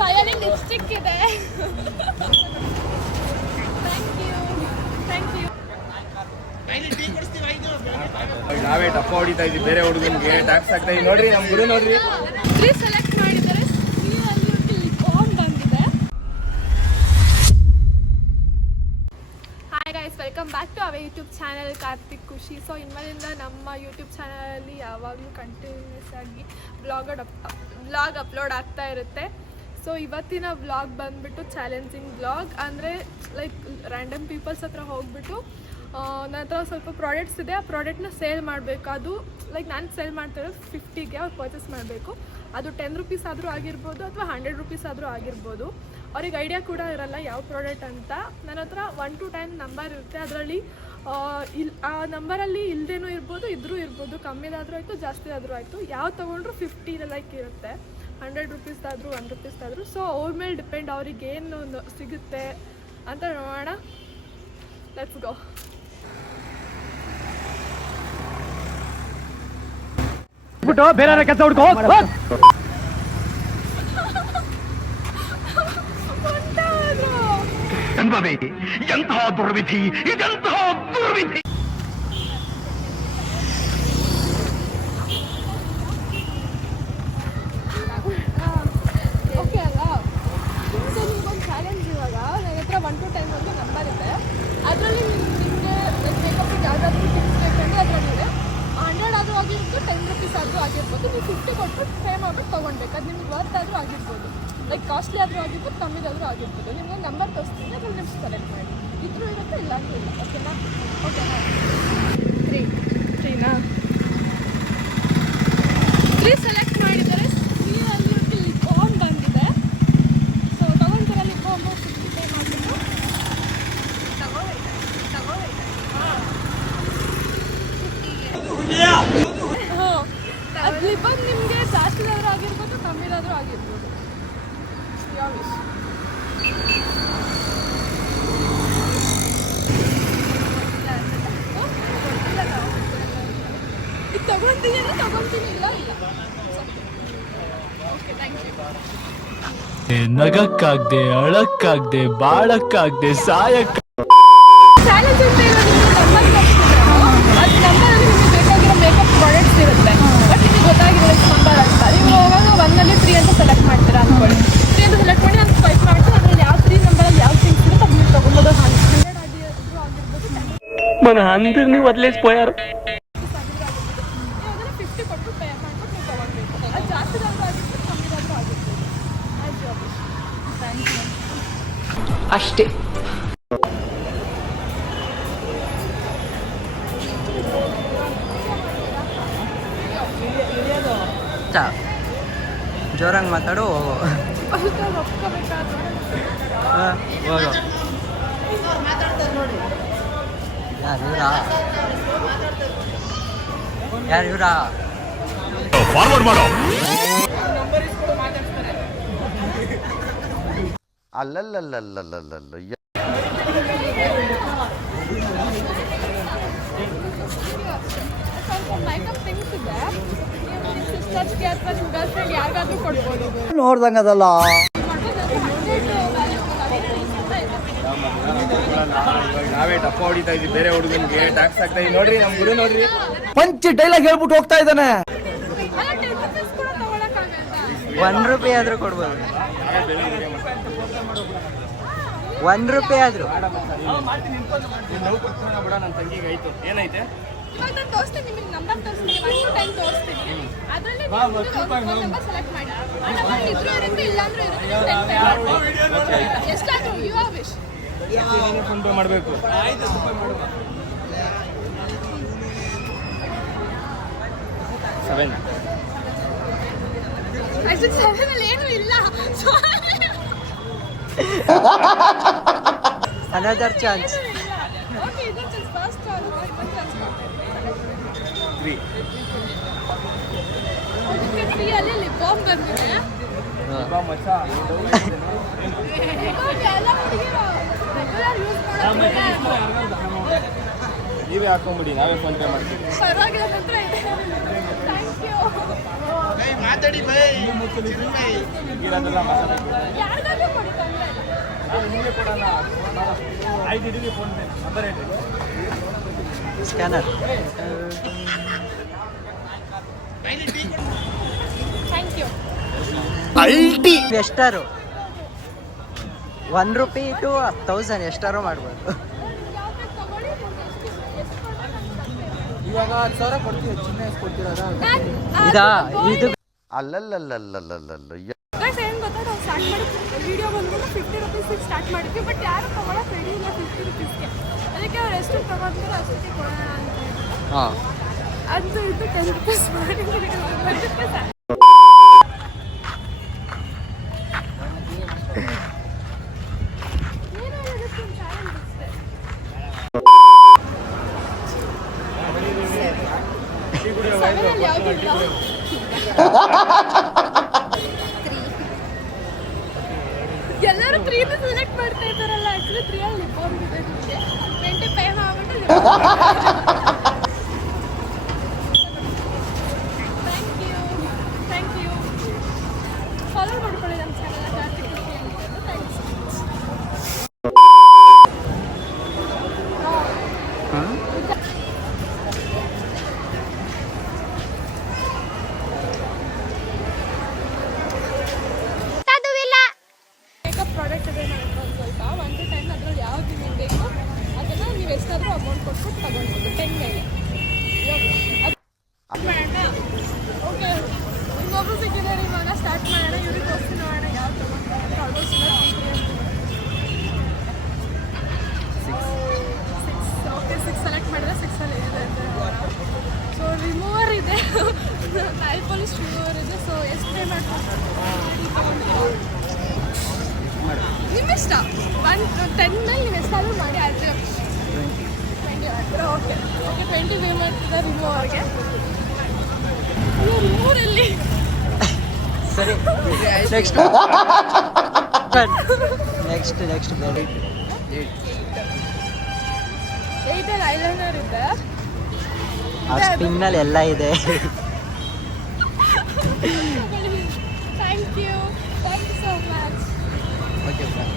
Finally lipstick ಇದೆ. Thank you. ನಾವೇ ಟಪ್ಪ ಹೊಡಿತಾ ಇದ್ವಿ ಬೇರೆ ಹುಡುಗನಿಗೆ ಟ್ಯಾಕ್ಸ್ ಆಗ್ತಾ ಇದ್ವಿ. ನೋಡ್ರಿ ನಮ್ಮ ಗುರು ನೋಡ್ರಿ. ಸೆಲೆಕ್ಟ್ ಮಾಡಿದ್ದಾರೆ. ಬಂದಿದೆ. Hi guys, welcome back to our YouTube channel Karthik Khushi. So ಇನ್ಮೇಲಿಂದ ನಮ್ಮ ಯೂಟ್ಯೂಬ್ ಚಾನಲಲ್ಲಿ ಯಾವಾಗಲೂ ಕಂಟಿನ್ಯೂಸ್ ಆಗಿ ವ್ಲಾಗ್ ಅಪ್ಲೋಡ್ ಆಗ್ತಾ ಇರುತ್ತೆ. ಸೊ ಇವತ್ತಿನ ವ್ಲಾಗ್ ಬಂದುಬಿಟ್ಟು ಚಾಲೆಂಜಿಂಗ್ ವ್ಲಾಗ್. ಅಂದರೆ ಲೈಕ್ ರ್ಯಾಂಡಮ್ ಪೀಪಲ್ಸ್ ಹತ್ರ ಹೋಗ್ಬಿಟ್ಟು ನನ್ನ ಹತ್ರ ಸ್ವಲ್ಪ ಪ್ರಾಡಕ್ಟ್ಸ್ ಇದೆ, ಆ ಪ್ರಾಡಕ್ಟ್ನ ಸೇಲ್ ಮಾಡಬೇಕು. ಅದು ಲೈಕ್ ನಾನು ಸೇಲ್ ಮಾಡ್ತಿರೋದು 50ಗೆ ಅವ್ರು ಪರ್ಚೇಸ್ ಮಾಡಬೇಕು. ಅದು 10 ರೂಪೀಸ್ ಆದರೂ ಆಗಿರ್ಬೋದು ಅಥವಾ 100 ರೂಪೀಸ್ ಆದರೂ ಆಗಿರ್ಬೋದು. ಅವ್ರಿಗೆ ಐಡಿಯಾ ಕೂಡ ಇರಲ್ಲ ಯಾವ ಪ್ರಾಡಕ್ಟ್ ಅಂತ. ನನ್ನ ಹತ್ರ 1 to 10 ನಂಬರ್ ಇರುತ್ತೆ. ಅದರಲ್ಲಿ ಆ ನಂಬರಲ್ಲಿ ಇಲ್ಲದೇನೂ ಇರ್ಬೋದು, ಇದ್ರೂ ಇರ್ಬೋದು. ಕಮ್ಮಿದಾದರೂ ಆಯಿತು, ಜಾಸ್ತಿ ಆದರೂ ಆಯಿತು. ಯಾವ ತೊಗೊಂಡ್ರು 50 ಲೈಕ್ ಇರುತ್ತೆ, 100 ರೂಪೀಸ್ದಾದರೂ 1 ರೂಪೀಸ್ದಾದರೂ. ಸೊ ಅವ್ರ ಮೇಲೆ ಡಿಪೆಂಡ್ ಅವ್ರಿಗೆ ಏನು ಸಿಗುತ್ತೆ ಅಂತ ನೋಡೋಣ. Let's go. ಬೇರೆ ಕೆಲಸ ಹುಡ್ಕೋ. ಎಂತಹ ದುರ್ವಿಧಿ, ಇದೆಂತಹ ದುರ್ವಿಧಿ. ಓಕೆ ಅಲ್ಲ. ಸೊ ನಿಮ್ಗೊಂದು ಚಾಲೆಂಜ್. ಇವಾಗ ನನ್ನ ಹತ್ರ 1 to 10 ಒಂದು ನಂಬರ್ ಇದೆ. ಅದರಲ್ಲಿ ನಿಮಗೆ ಮೇಕಪ್ಪಿಗೆ ಯಾವುದಾದ್ರೂ ಟಿಪ್ಸ್ ಬೇಕಂದ್ರೆ ಅದರಲ್ಲಿದೆ. 100 ಆದರೂ ಆಗಿರ್ಬೋದು, 10 ರೂಪೀಸ್ ಆದರೂ ಆಗಿರ್ಬೋದು. ನೀವು 50 ಕೊಟ್ಬಿಟ್ಟು ಪೇ ಮಾಡ್ಬಿಟ್ಟು ತೊಗೊಳ್ಬೇಕು. ಅದು ನಿಮ್ಗೆ ವರ್ತ್ ಆದರೂ ಆಗಿರ್ಬೋದು, ಲೈಕ್ ಕಾಸ್ಟ್ಲಿ ಆದರೂ ಆಗಿರ್ಬೋದು, ಕಮ್ಮಿದಾದರೂ ಆಗಿರ್ಬೋದು. ನಿಮಗೆ ನಂಬರ್ ತೋರಿಸ್ತೀನಿ, ಅದ್ರಲ್ಲಿ ನೀವು ಸೆಲೆಕ್ಟ್ ಮಾಡಿ. ಇದ್ರೂ ಇರುತ್ತೆ, ಇಲ್ಲಾಂದ್ರೂ ಇಲ್ಲ. ಓಕೆನಾ? ಓಕೆನಾ? 3 ಸೆಲೆಕ್ಟ್ ಮಾಡಿದರೆ ಅಲ್ಲಿ ಲಿಪ್ ಬಾಮ್ ಬಂದಿದೆ. ಸೊ ತೊಗೊಂತಾರೆ ಲಿಪ್ ಬಾಮ್ 50 ಪೇ ಮಾಡಿಬಿಟ್ಟು ಅದು ಲಿಪ್ ಬಾಮ್ ನಿಮಗೆ ಜಾಸ್ತಿದಾದ್ರೂ ಆಗಿರ್ಬೋದು, ಕಮ್ಮಿದಾದ್ರೂ ಆಗಿರ್ಬೋದು. ಯಾವ ವಿಷಯ ಇದು ತಗೊಳ್ತೀನಿ ಅಂದರೆ ತಗೊಳ್ತೀನಿ, ಇಲ್ಲ ಇಲ್ಲ. Okay, thank you. ನಗಕ್ಕಾಗ್ದೆ, ಅಳಕ್ಕಾಗ್ದೆ, ಬಾಳಕ್ಕಾಗ್ದೆ, ಸಾಯಕ್ಕ ಚಾಲೆಂಜ್ ಅಂತ ಇರೋದು ನಂಬರ್ ತಪ್ಪಿದ್ರು. ಅದು ನಂಬರಲ್ಲಿ ನಿಮಗೆ ಬೇಕಾಗಿರೋ ಮೇಕಪ್ ಪ್ರಾಡಕ್ಟ್ಸ್ ಇರುತ್ತೆ. ಬಟ್ ನಿಮಗೆ ಗೊತ್ತಾಗಿರೋ ನಂಬರ್ ಅಂತ ನೀವು ಹೋಗಾಗ 1ನಲ್ಲಿ 3 ಅಂತ ಸೆಲೆಕ್ಟ್ ಮಾಡ್ತೀರಾ ಅಂದ್ಕೊಳ್ಳಿ. 3 ಅಂತ ಸೆಲೆಕ್ಟ್ ಮಾಡಿ ನಾನು ಸ್ವೈಪ್ ಮಾಡ್ತೀನಿ. ಅದರಲ್ಲಿ ಯಾವ 3 ನಂಬರಲ್ಲಿ ಯಾವ ಥಿಂಗ್ಸ್ ಇರುತ್ತೆ ಅದು ನೀವು ತೊಗೊಬೋದು. 100 ಆಗಿರ್ಬೋದು, మన అందరినీ వదిలేసిపోయారు. 50 ಕೊಟ್ಟು ಪೇ ಮಾಡ್ಬಿಟ್ಟು ನೀವು ತೊಗೊಳ್ಬೇಕು. ಅದು ಜಾಸ್ತಿದಾದ್ರೂ ಆಗಿರ್ಬೋದು, ಕಮ್ಮಿದಾದ್ರೂ ಆಗಿರ್ಬೋದು. Thank you. ಅಷ್ಟೇ. ಜೋರಾಗಿ ಮಾತಾಡು. ರೊಕ್ಕ ಬೇಕಾದ್ರೆ ಯಾರು ಇವರಾ? ಫಾರ್ವರ್ಡ್ ಮಾಡೋ. ಅಲ್ಲಲ್ಲಲ್ಲಲ್ಲಲ್ಲಲ್ಲ ಸ್ವಲ್ಪ ಮೇಕಪ್ ಥಿಂಗ್ಸ್ ಇದೆ. ನಿಮ್ಮ ಸಿಸ್ಟರ್ಸ್ಗೆ ಅಥವಾ ನಿಮ್ಮ ಗರ್ಲ್ ಫ್ರೆಂಡ್ ಯಾರಿಗಾದ್ರೂ ಕೊಡ್ಬೋದು. ನೋಡ್ದಂಗದಲ್ಲ. ನಾವೇ ಟಪ್ಪ ಹೊಡಿತಾ ಇದ್ವಿ ಬೇರೆ ಹುಡುಗನಿಗೆ ಟ್ಯಾಕ್ಸ್ ಆಗ್ತಾ ಇದ್ವಿ. ನೋಡ್ರಿ ನಮ್ಮ ಗುರು ನೋಡ್ರಿ. ಪಂಚ್ ಡೈಲಾಗ್ ಹೇಳ್ಬಿಟ್ಟು ಹೋಗ್ತಾ ಇದ್ದಾನೆ. 10 ರೂಪೀಸ್ ಕೂಡ ತಗೊಳಕ್ಕಾಗಲ್ಲ. 1 ರೂಪಾಯಿ ಆದ್ರೂ ಕೊಡ್ಬೋದು. 1 ರೂಪಾಯಿ ಆದ್ರೂ. ನನ್ನ ತಂಗಿಗೆ ಆಯ್ತು. ಏನೈತೆ ಇವಾಗ ನಾನು ತೋರಿಸ್ತೀನಿ, ನಿಮಗೆ ನಂಬರ್ ತೋರಿಸ್ತೀನಿ. 1 to 10 ತೋರಿಸ್ತೀನಿ. ಅದರಲ್ಲಿ ನೀವು ನಂಬರ್ ಸೆಲೆಕ್ಟ್ ಮಾಡಿ. ಆ ನಂಬರ್ ಇದ್ರೂ ಇರುತ್ತೆ, ಇಲ್ಲಾಂದ್ರೂ ಇರುತ್ತೆ. ನೀವು 10 ಪೇ ಮಾಡ್ಬೋದು. ಎಷ್ಟಾದರೂ you are wish. PhonePe ಮಾಡಬೇಕು. 7 7 ಏನೂ ಇಲ್ಲ. Another chance. ಓಕೆ, ಇದು ಫಸ್ಟ್ ಚಾನ್ಸ್. 3 ಅಲ್ಲಿ ಲಿಪ್ ಬಾಮ್ ಬಂದಿದೆ. ಮಚ್ಚ ಲಿಪ್ ಬಾಮ್ ಎಲ್ಲ ಹುಡುಗಿರು ರೆಗ್ಯುಲರ್ ಯೂಸ್ ಮಾಡೋದು. ನೀವೇ ಹಾಕೊಂಬಿಡಿ, ನಾವೇ ಫೋನ್ ಪೇ ಮಾಡ್ತೀವಿ. ಪರವಾಗಿಲ್ಲ, ನನ್ನ ಹತ್ರ ಇದೆ. Thank you. ಇರೋದೆಲ್ಲ ಮಸಾಲೆ. ಯಾರಿಗಾದ್ರೂ ಕೊಡಿ, ತೊಂದರೆ ಇಲ್ಲ. ನಾವು ನಿಮಗೆ ಕೊಡೋಣ. ಆಯ್ತು, ಇದೀವಿ ಫೋನ್ ಪೇ ನಂಬರ್ ಹೇಳ್ರಿ. ಸ್ಕ್ಯಾನರ್. Thank you. ಎಷ್ಟಾರು 1 ರೂಪಿ ಟು 1000 ಎಷ್ಟಾರು ಮಾಡ್ಬೋದು. ಯಾವ್ದು ತಗೊಳ್ಳಿ, ಎಷ್ಟು ಕೊಡ್ತಾರೆ? ಇವಾಗ 10,000 ಕೊಡ್ತೀವಿ, ಚಿನ್ನ ಎಷ್ಟು ಕೊಡ್ತೀರಾ? ಇದಾ ಇದು ಅಲ್ಲಲ್ಲಲ್ಲಲ್ಲಲ್ಲಲ್ಲ ಗೈಸ್ ಏನು ಗೊತ್ತಾ, ನಾವು ಸ್ಟಾರ್ಟ್ ಮಾಡಿ ವಿಡಿಯೋ ಬಂದ್ಬಿಟ್ಟು 50 ರುಪೀಸಿಗೆ ಸ್ಟಾರ್ಟ್ ಮಾಡಿದ್ವಿ. ಬಟ್ ಯಾರು ತೊಗೊಳಕ್ಕೆ ರೆಡಿ ಇಲ್ಲ 50 ರುಪೀಸ್ಗೆ. ಅದಕ್ಕೆ ಅವ್ರು ಎಷ್ಟು ತೊಗೊಂಡ್ರೆ ಅಷ್ಟಕ್ಕೆ ಕೊಡೋಣ ಅಂತ ಹೇಳ್ಬಿಟ್ಟು ಹಾಂ ಅದು ಇದು 10 ರುಪೀಸ್ ಮಾಡಿ 1 ರೂಪಾಯಿ ಸಾಕು. ಏನೋ ಇದಕ್ಕೆ ಒಂದು ಚಾಲೆಂಜ್ ಇಷ್ಟೇ. ಸಭೆಯಲ್ಲಿ ಯಾವುದಿಲ್ಲ. ಎಲ್ಲರೂ 3 ಸೆಲೆಕ್ಟ್ ಮಾಡ್ತಾ ಇದ್ದಾರಲ್ಲ. ಆಕ್ಚುಲಿ 3 ಅಲ್ಲಿ ಲಿಪ್ ಇದೆ ನಿಮಗೆ 20 ಪೇ ಮಾಡ್ಬಿಟ್ಟು ಥ್ಯಾಂಕ್ ಯು. ಫಾಲೋ ಮಾಡ್ಕೊಳ್ಳಿ ನಮ್ಮ ಚಾನಲ್ ಕಾರ್ತಿಕ್ ಖುಷಿ ಅಂತ. ಥ್ಯಾಂಕ್ಸ್. ಮೇಕಪ್ ಪ್ರಾಡಕ್ಟ್ ಇದೆ ನನ್ನ ಹತ್ರ ಸ್ವಲ್ಪ 1 to 10 ಅದರಲ್ಲಿ ಯಾವ್ದು ನಿಮಗೆ ಬೇಕು ಅದನ್ನು ನೀವು ಎಷ್ಟಾದರೂ ಅಮೌಂಟ್ ಕೊಟ್ಬಿಟ್ಟು ತಗೊಳ್ಬೋದು 10 ಮೇಲೆ. ಮಾಡೋಣ. ಓಕೆ, ಇನ್ನೊಬ್ರು ಸಿಕ್ಕಿದ್ದಾರೆ. ಇವಾಗ ಸ್ಟಾರ್ಟ್ ಮಾಡೋಣ. ಇವ್ರಿಗೆ ತೋರಿಸಿ ನೋಡೋಣ ಯಾವ್ದು ತಗೊಂಡ್ರೆ. ಆಲ್ಮೋಸ್ಟ್ 6 ಓಕೆ 6 ಸೆಲೆಕ್ಟ್ ಮಾಡಿದ್ರೆ 6ಅಲ್ಲಿ ಇದೆ. ಸೊ ರಿಮೂವರ್ ಇದೆ, ನೈಲ್ ಪಾಲಿಶ್ ರಿಮೂವರ್ ಇದೆ. ಸೊ ಎಷ್ಟು ಪೇ ಮಾಡ್ಬೋದು ನಿಮ್ಮ ಇಷ್ಟ. 10 ಮೇಲೆ ನೀವು ಎಷ್ಟಾದರೂ ಮಾಡಿ. ಆದರೆ 20 ಓಕೆ 20 ಪೇ ಮಾಡ್ತಿದ್ದೆ ರಿಮೂವರ್ಗೆ. ರಿಮೂವರಲ್ಲಿ ಸರಿ. ನೆಕ್ಸ್ಟ್ ಬೇರೆ 8 ಐಲೈನರ್ ಇದೆ. ಆ ಸ್ಪಿನ್ನಲ್ಲಿ ಎಲ್ಲ ಇದೆ. Thank you so much. Okay sir.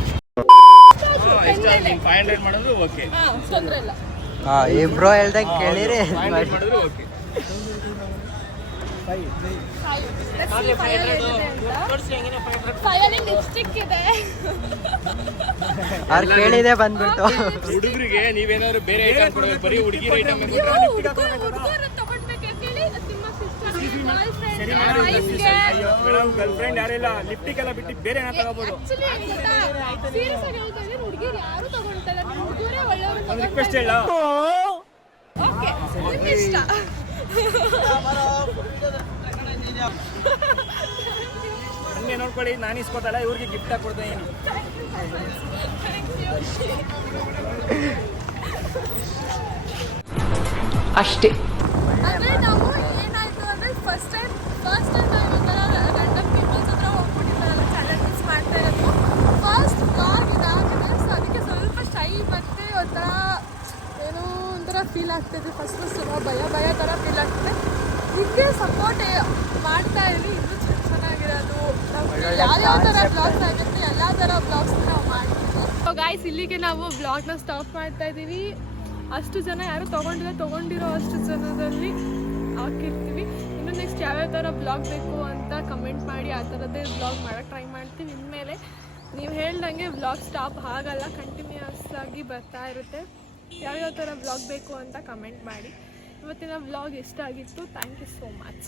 ಎಷ್ಟು 500 ಮಾಡಿದ್ರು ಓಕೆ. ಹಾಂ, ತೊಂದರೆ ಇಲ್ಲ. ಹಾಂ ಇಬ್ರು ಹೇಳ್ದಂಗೆ ಕೇಳಿರಿ. 500 ಮಾಡಿದ್ರು ಓಕೆ. ಫೈವಲ್ಲಿ ಲಿಪ್ಸ್ಟಿಕ್ ಇದೆ. ಅವ್ರು ಕೇಳಿದೆ ಬಂದ್ಬಿಟ್ಟು. ಹುಡುಗರಿಗೆ ನೀವೇನಾದ್ರು ಬೇರೆ ಐಟಮ್ ಕೊಡಬೇಕು, ಬರೀ ಹುಡುಗಿರ ಐಟಮ್ ಹುಡುಗರು ತಗೊಂಡ್ಬೇಕು ಹೇಳಿ. ನಿಮ್ಮ ಸಿಸ್ಟರ್, ಗರ್ಲ್ ಫ್ರೆಂಡ್, ವೈಫ್ಗೆ ಗರ್ಲ್ ಫ್ರೆಂಡ್ ಯಾರಿಲ್ಲ, ಲಿಪ್ಟಿಕ್ ಎಲ್ಲ ಬಿಟ್ಟು ಬೇರೆ ಏನಾರ ತಗೋಬಹುದು. ಸೀರಿಯಸ್ ಆಗಿ ಹೇಳ್ತಾ ಇದ್ದೀನಿ, ಹುಡುಗಿರು ಯಾರು ತಗೊಳ್ತಲ್ಲ. ಹುಡುಗರೇ ಒಳ್ಳೆಯವರು. ರಿಕ್ವೆಸ್ಟ್ ಹೇಳ. ಓಕೆ, ನಿಮ್ಮ ಇಷ್ಟ. ಹಂಗೆ ನೋಡ್ಕೊಳ್ಳಿ, ನಾನು ಇಸ್ಕೊತಲ್ಲ, ಇವ್ರಿಗೆ ಗಿಫ್ಟ್ ಆಗಿ ಕೊಡ್ತಾ ಇದೀನಿ. ಅಷ್ಟೇ. ಅಂದರೆ ನಾವು ಏನಾಯಿತು ಅಂದರೆ ಫಸ್ಟ್ ಟೈಮ್ ನಾವು ಈ ಥರ ರ್ಯಾಂಡಮ್ ಪೀಪಲ್ಸ್ ಹತ್ರ ಹೋಗ್ಬಿಟ್ಟಿದ್ದಾರಲ್ಲ, ಚಾಲೆಂಜಸ್ ಮಾಡ್ತಾ ಇರೋದು ಫಸ್ಟ್ ಬ್ಲಾಗ್ ಇದಾಗಿದೆ. ಸೊ ಅದಕ್ಕೆ ಸ್ವಲ್ಪ ಶೈ ಮತ್ತು ಒಂಥರ ಏನೋ ಒಂಥರ ಫೀಲ್ ಆಗ್ತಿದೆ. ಫಸ್ಟ್ ಭಯ ಥರ ಫೀಲ್ ಆಗ್ತಿದೆ. ನಿಮಗೆ ಸಪೋರ್ಟ್ ಮಾಡ್ತಾ ಇರಿ, ಇನ್ನೂ ಚೆನ್ನಾಗಿರೋದು. ಯಾವ್ಯಾವ ಥರ ಬ್ಲಾಗ್ಸ್ ಆಗುತ್ತೆ ಎಲ್ಲ ಥರ ಬ್ಲಾಗ್ಸ್ ನಾವು ಮಾಡ್ತೀವಿ. ಸೊ ಗಾಯ್ಸ್, ಇಲ್ಲಿಗೆ ನಾವು ಬ್ಲಾಗ್ನ ಸ್ಟಾಪ್ ಮಾಡ್ತಾ ಇದ್ದೀವಿ. ಅಷ್ಟು ಜನ ಯಾರು ತೊಗೊಂಡಿರೋ ಅಷ್ಟು ಜನದಲ್ಲಿ ಹಾಕಿರ್ತೀವಿ. ಇನ್ನು ನೆಕ್ಸ್ಟ್ ಯಾವ್ಯಾವ ಥರ ಬ್ಲಾಗ್ ಬೇಕು ಅಂತ ಕಮೆಂಟ್ ಮಾಡಿ ಆ ಥರದ್ದೇ ಬ್ಲಾಗ್ ಮಾಡೋಕ್ಕೆ ಟ್ರೈ ಮಾಡ್ತೀವಿ. ಇನ್ಮೇಲೆ ನೀವು ಹೇಳ್ದಂಗೆ ಬ್ಲಾಗ್ ಸ್ಟಾಪ್ ಆಗಲ್ಲ, ಕಂಟಿನ್ಯೂಸ್ ಆಗಿ ಬರ್ತಾ ಇರುತ್ತೆ. ಯಾವ್ಯಾವ ಥರ ಬ್ಲಾಗ್ ಬೇಕು ಅಂತ ಕಮೆಂಟ್ ಮಾಡಿ. ಇವತ್ತಿನ ಬ್ಲಾಗ್ ಇಷ್ಟ ಆಗಿತ್ತು. Thank you so much.